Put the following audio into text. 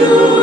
You.